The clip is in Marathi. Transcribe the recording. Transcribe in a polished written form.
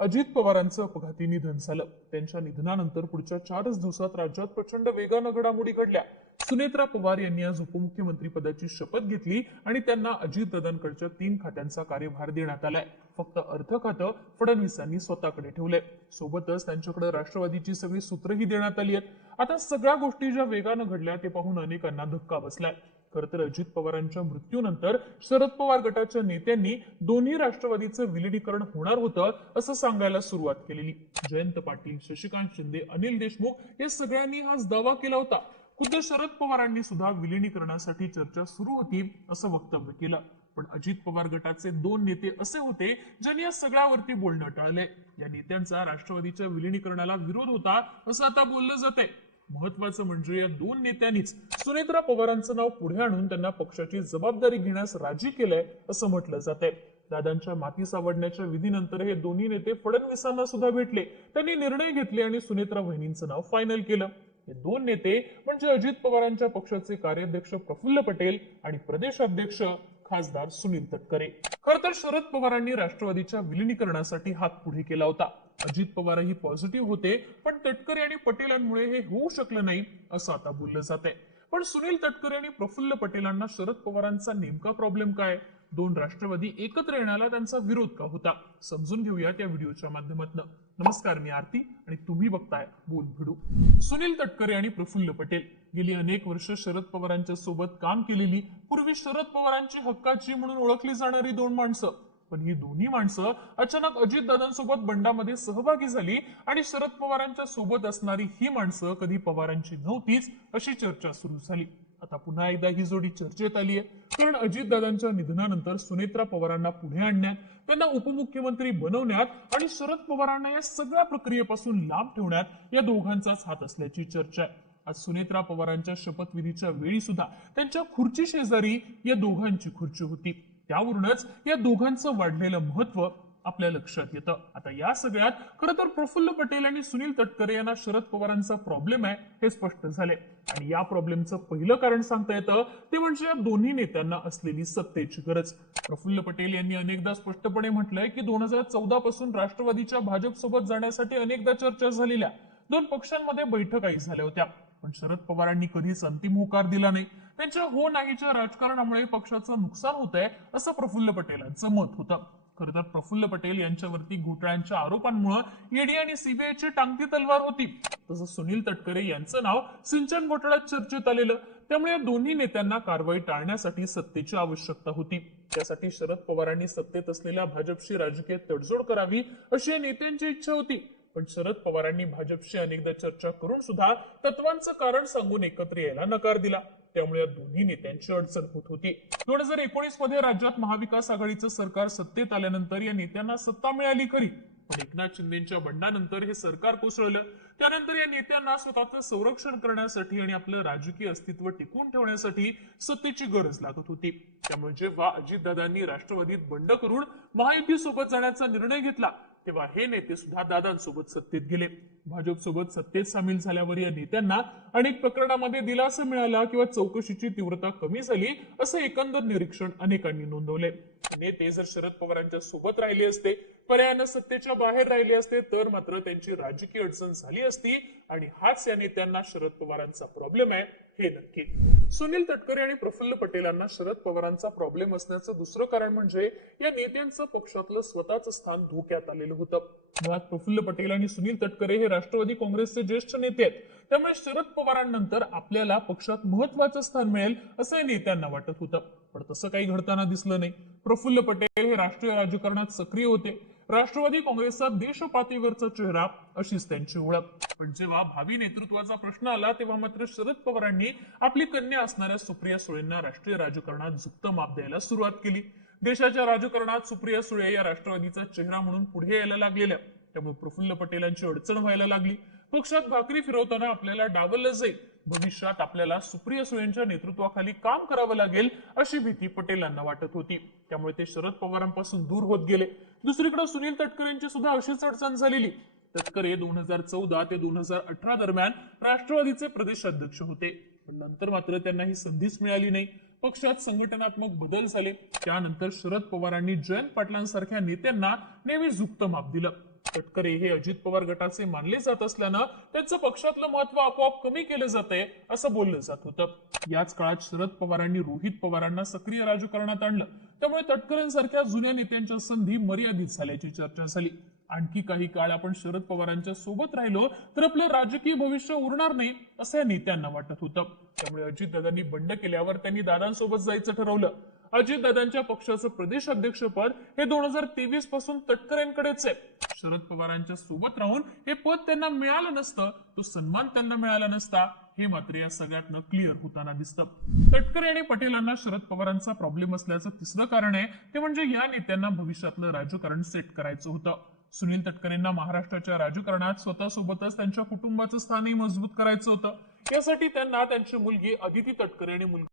अजित पवारांचं अपघाती निधन झालं. त्यांच्या निधनानंतर पुढच्या 4च दिवसात राज्यात प्रचंड वेगानं घडामोडी घडल्या. सुनेत्रा पवार यांनी आज उपमुख्यमंत्री पदाची शपथ घेतली आणि त्यांना अजितदादांकडच्या 3 खात्यांचा कार्यभार देण्यात आलाय. फक्त अर्थ खातं फडणवीसांनी स्वतःकडे ठेवलंय. सोबतच त्यांच्याकडे राष्ट्रवादीची सगळी सूत्रही देण्यात आली आहेत. आता सगळ्या गोष्टी ज्या वेगानं घडल्या ते पाहून अनेकांना धक्का बसलाय. खरं तर अजित पवारांच्या मृत्यूनंतर शरद पवार गटाच्या नेत्यांनी दोन्ही राष्ट्रवादीचं विलिनीकरण होणार होतं असं सांगायला सुरुवात केलेली. जयंत पाटील, शशिकांत शिंदे, अनिल देशमुख हे सगळ्यांनी हाच दावा केला होता. खुद्द शरद पवारांनी सुद्धा विलिनीकरणासाठी चर्चा सुरू होती असं वक्तव्य केलं. पण अजित पवार गटाचे 2 नेते असे होते ज्यांनी या सगळ्यावरती बोलणं टाळलंय. या नेत्यांचा राष्ट्रवादीच्या विलिनीकरणाला विरोध होता असं आता बोललं जातंय. महत्वाचं म्हणजे या 2 नेत्यांनीच सुनेत्रा पवारांचं नाव पुढे आणून त्यांना पक्षाची जबाबदारी घेण्यास राजी केलंय असं म्हटलं जातंय. दादांच्या माती सावडण्याच्या विधीनंतर हे दोन्ही नेते फडणवीसांना सुद्धा भेटले. त्यांनी निर्णय घेतले आणि सुनेत्रा वहिनींचं नाव फायनल केलं. हे 2 नेते म्हणजे अजित पवारांच्या पक्षाचे कार्याध्यक्ष प्रफुल्ल पटेल आणि प्रदेशाध्यक्ष खासदार सुनील तटकरे. खरं तर शरद पवारांनी राष्ट्रवादीच्या विलिनीकरणासाठी हात पुढे केला होता. अजित पवारही पॉझिटिव्ह होते, पण तटकरे आणि पटेलांमुळे हे होऊ शकलं नाही असं आता बोललं जातंय. पण सुनील तटकरे आणि प्रफुल्ल पटेलांना शरद पवारांचा नेमका प्रॉब्लेम काय? 2 राष्ट्रवादी एकत्र येण्याला त्यांचा विरोध का होता? समजून घेऊयात या व्हिडिओच्या माध्यमातून. नमस्कार, मी आरती आणि तुम्ही बघताय बोल भिडू. सुनील तटकरे आणि प्रफुल्ल पटेल गेली अनेक वर्ष शरद पवारांच्या सोबत काम केलेली, पूर्वी शरद पवारांची हक्काची म्हणून ओळखली जाणारी 2 माणसं. पण ही दोन्ही माणसं अचानक अजितदादांसोबत बंडामध्ये सहभागी झाली आणि शरद पवारांच्या सोबत असणारी ही माणसं कधी पवारांची नव्हतीच अशी चर्चा सुरू झाली. आता पुन्हा एकदा ही जोडी चर्चेत आली आहे. कारण अजितदादांच्या निधनानंतर सुनेत्रा पवारांना पुढे आणण्यात, त्यांना उपमुख्यमंत्री बनवण्यात आणि शरद पवारांना या सगळ्या प्रक्रियेपासून लांब ठेवण्यात या दोघांचाच हात असल्याची चर्चा आहे. आज सुनेत्रा पवारांच्या शपथविधीच्या वेळी सुद्धा त्यांच्या खुर्ची शेजारी या दोघांची खुर्ची होती. त्यावरूनच या दोघांचं वाढलेलं महत्व आपल्या लक्षात येतं. आता या सगळ्यात खरं तर प्रफुल्ल पटेल आणि सुनील तटकरे यांना शरद पवारांचा प्रॉब्लेम आहे हे स्पष्ट झाले. आणि या प्रॉब्लेमचं पहिलं कारण सांगता येतं ते म्हणजे या दोन्ही नेत्यांना असलेली सत्तेची गरज. प्रफुल्ल पटेल यांनी अनेकदा स्पष्टपणे म्हटलंय की 2014 पासून राष्ट्रवादीच्या भाजपसोबत जाण्यासाठी अनेकदा चर्चा झालेल्या, 2 पक्षांमध्ये बैठकाही झाल्या होत्या. पण शरद पवारांनी कधीच अंतिम होकार दिला नाही. त्यांच्या हो नाहीच्या राजकारणामुळे पक्षाचं नुकसान होतंय असं प्रफुल्ल पटेलांचं मत होतं. खरं तर प्रफुल्ल पटेल यांच्यावरती घोटाळ्यांच्या आरोपांमुळे ईडी आणि सीबीआयची टांगती तलवार होती. तसं सुनील तटकरे यांचं नाव सिंचन घोटाळ्यात चर्चेत आलेलं. त्यामुळे या दोन्ही नेत्यांना कारवाई टाळण्यासाठी सत्तेची आवश्यकता होती. त्यासाठी शरद पवारांनी सत्तेत असलेल्या भाजपशी राजकीय तडजोड करावी अशी या नेत्यांची इच्छा होती. पण शरद पवारांनी भाजपशी अनेकदा चर्चा करून सुद्धा तत्वांचं कारण सांगून एकत्र यायला नकार दिला. त्यामुळे या दोन्ही नेत्यांची अडचण होत होती. 2019 मध्ये राज्यात महाविकास आघाडीचं सरकार सत्तेत आल्यानंतर या नेत्यांना सत्ता मिळाली खरी, पण एकनाथ शिंदेच्या बंडानंतर हे सरकार कोसळलं. त्यानंतर या नेत्यांना स्वतःचं संरक्षण करण्यासाठी आणि आपलं राजकीय अस्तित्व टिकवून ठेवण्यासाठी सत्तेची गरज लागत होती. त्यामुळे जेव्हा अजितदादांनी राष्ट्रवादीत बंड करून महायुतीसोबत जाण्याचा निर्णय घेतला तेव्हा हे नेते सुद्धा दादांसोबत सत्तेत गेले. भाजपसोबत सत्तेत सामील झाल्यावर या नेत्यांना अनेक प्रकरणामध्ये दिलासा मिळाला किंवा चौकशीची तीव्रता कमी झाली असं एकंदर निरीक्षण अनेकांनी नोंदवले. नेते जर शरद पवारांच्या सोबत राहिले असते, पर्यायानं सत्तेच्या बाहेर राहिले असते तर मात्र त्यांची राजकीय अडचण झाली असती. आणि हाच या नेत्यांना शरद पवारांचा प्रॉब्लेम आहे हे नक्की. सुनील तटकरे आणि प्रफुल्ल पटेलांना शरद पवारांचा प्रॉब्लेम असण्याचं दुसरं कारण म्हणजे या नेत्यांचं पक्षातलं स्वतःचं स्थान धोक्यात आलेलं होतं. मुळात प्रफुल्ल पटेल आणि सुनील तटकरे हे राष्ट्रवादी काँग्रेसचे ज्येष्ठ नेते आहेत. त्यामुळे शरद पवारांनंतर आपल्याला पक्षात महत्वाचं स्थान मिळेल असं या नेत्यांना वाटत होतं. पण तसं काही घडताना दिसलं नाही. प्रफुल्ल पटेल हे राष्ट्रीय राजकारणात सक्रिय होते. राष्ट्रवादी काँग्रेसचा देशपातळीवरचा चेहरा अशीच त्यांची ओळख. पण जेव्हा भावी नेतृत्वाचा प्रश्न आला तेव्हा मात्र शरद पवारांनी आपली कन्या असणाऱ्या सुप्रिया सुळेंना राष्ट्रीय राजकारणात झुकतं माप द्यायला सुरुवात केली. देशाच्या राजकारणात सुप्रिया सुळे या राष्ट्रवादीचा चेहरा म्हणून पुढे यायला लागलेल्या. त्यामुळे प्रफुल्ल पटेलांची अडचण व्हायला लागली. पक्षात भाकरी फिरवताना आपल्याला डावललं जाईल, भविष्यात आपल्याला सुप्रिया सुळेंच्या नेतृत्वाखाली काम करावं लागेल अशी भीती पटेलांना वाटत होती. त्यामुळे ते शरद पवारांपासून दूर होत गेले. दुसरीकडे सुनील तटकरेंची सुद्धा अशीच अडचण झालेली. तटकरे 2014 ते 2018 दरम्यान राष्ट्रवादीचे प्रदेशाध्यक्ष होते. पण नंतर मात्र त्यांना ही संधीच मिळाली नाही. पक्षात संघटनात्मक बदल झाले. त्यानंतर शरद पवारांनी जयंत पाटलांसारख्या नेत्यांना नेहमी झुकतं माप दिलं. तटकरे हे अजित पवार गटाचे मानले जात असल्यानं त्यांचं पक्षातलं महत्व आपोआप कमी केलं जातंय असं बोललं जात होतं. याच काळात शरद पवारांनी रोहित पवारांना सक्रिय राजकारणात आणलं. त्यामुळे तटकरेंसारख्या जुन्या नेत्यांच्या संधी मर्यादित झाल्याची चर्चा झाली. आणखी काही काळ आपण शरद पवारांच्या सोबत राहिलो तर आपलं राजकीय भविष्य उरणार नाही असं या नेत्यांना वाटत होतं. त्यामुळे अजितदादांनी बंड केल्यावर त्यांनी दादांसोबत जायचं ठरवलं. अजितदादांच्या पक्षाचं प्रदेश अध्यक्षपद हे 2023 पासून तटकरेंकडेच आहे. शरद पवारांच्या सोबत राहून हे पद त्यांना मिळालं नसतं, तो सन्मान त्यांना मिळाला नसता, हे मात्र या सगळ्यातनं क्लिअर होताना दिसतं. तटकरे आणि पटेलांना शरद पवारांचा प्रॉब्लेम असल्याचं तिसरं कारण आहे ते म्हणजे या नेत्यांना भविष्यातलं राजकारण सेट करायचं होतं. सुनील तटकरेंना महाराष्ट्राच्या राजकारणात स्वतःसोबतच त्यांच्या कुटुंबाचं स्थानही मजबूत करायचं होतं. यासाठी त्यांना त्यांची मुलगी अदिती तटकरे आणि मुलगा